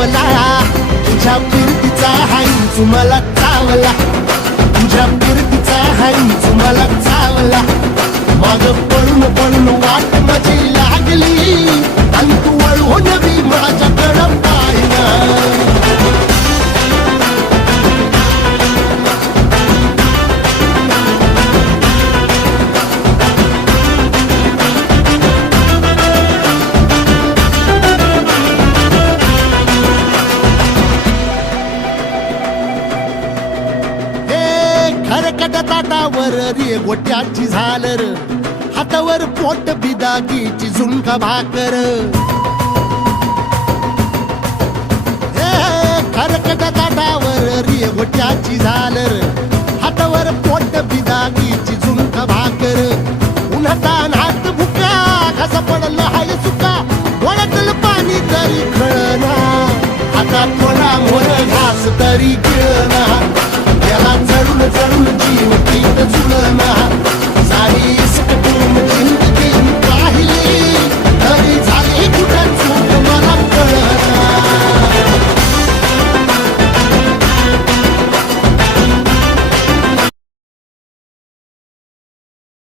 चावला, तुझ्या फिरतीचा हाईच मला चावला, तुझ्या फिरतीचा हाईच मला चावला. माग पळून पळून वाट माझी लागली आणि तू वळून बी माझ्याकडं पाहिना. खरकट ताटावर रे गोट्याची झालर, हातावर पोट बिदागीची झुणका भाकर. खरकट ताटावर रे गोट्याची झालर, हातावर पोट बिदागीची झुणका भाकर. उन्हातान हात भुका, कसा पडलं हाय सुका, वळतल पाणी तरी कळना, आता थोडा मोर घास तरी गिळना. याला चढून चढून जीव